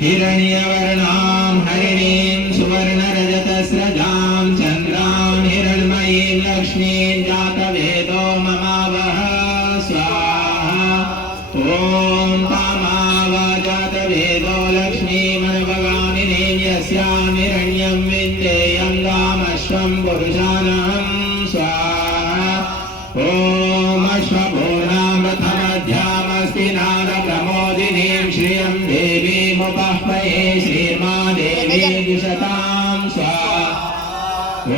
हिरण्यवर्णां, हरिणीं, सुवर्णरजतस्रजां, चन्द्रां, हिरण्मयीं, लक्ष्मीं, जातवेदो ममावह स्वाहा। ॐ तामाव जातवेदो लक्ष्मीमनुपगामिनीं यस्यां हिरण्यं विन्देयं गामश्वं पुरुषानहं, स्वाहा। ॐ अश्वपूर्णामृतमध्यामस्ति नागप्रमोदिनीं श्रियं देवीमुपह्मये श्रीर्मा देवी द्विषतां स्वाहा ॐ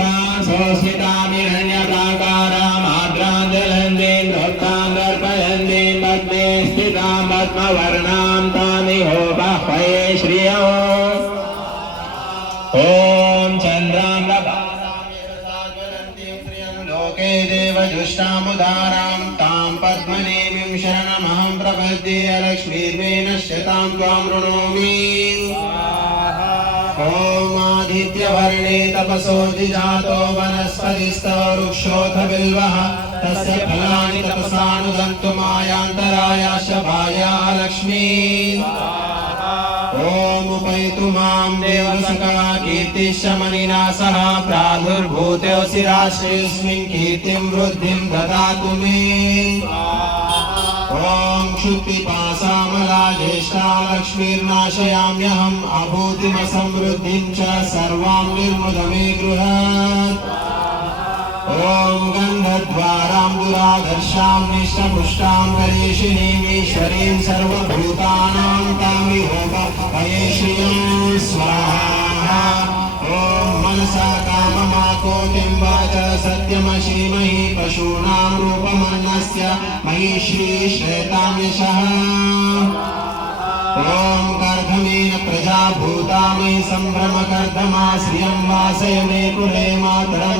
कासोऽस्मितामिरण्यप्राकारामाद्राञ्जलन्तीं नोक्तां दर्पयन्तीं पद्मे स्थितां पद्मवर्णां तामिहो बाह्वये श्रियो ॐ लोके देवजुष्टामुदारां तां पद्मनेमिं शरणमहं प्रपद्ये लक्ष्मीर्मेनश्यतां त्वां वृणोमि ॐ तपसोऽधिजातो वनस्पतिस्तव वृक्षोऽथ बिल्वः तस्य फलानि तपसानुदन्तु मायान्तरायाश भाया लक्ष्मी ॐ उपैतु माँ देवसका कीर्तिशमनिना सह प्रादुर्भूतोऽसि राशेऽस्मिन् कीर्तिं वृद्धिं ददातु मे। ॐ क्षुतिपासामला ज्येष्ठा लक्ष्मीर्नाशयाम्यहम् अभूतिमसमृद्धिं च सर्वां निर्मुदमे गृहात्। ॐ गन्धद्वाराम्बुराधर्षां निष्ठपुष्टां गणेशिनीमीश्वरीं सर्वभूतानां तामिहोपये श्रियं स्वाहा। ॐ मनसा काममाकोटिं वाच सत्यमशीमहि पशूनां रूपमन्यस्य मयि श्रीश्रेतां यशः ॐ कर्धमेन प्रजा भूता मयि सम्भ्रमकर्धमा श्रियं वासय मे कुले मातरं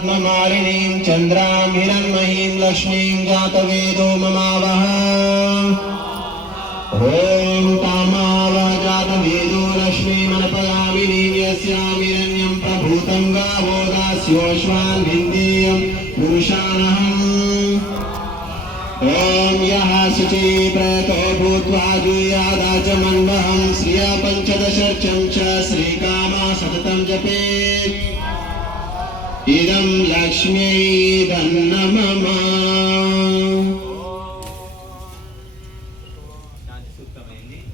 पिङ्गलां पद्ममालिनीं चन्द्रां हिरण्मयीं लक्ष्मीं जातवेदो ममावः। ॐ तामाव जातवेदो लक्ष्मीमनपगामिनीं यस्यामिरण्यं प्रभूतं गावो दास्योऽश्वान् प्रयतो जुयादाचमन्वहं श्रिया पञ्चदशर्चं च श्रीकामा ఇదం లక్ష్మ్యైరన్నమమా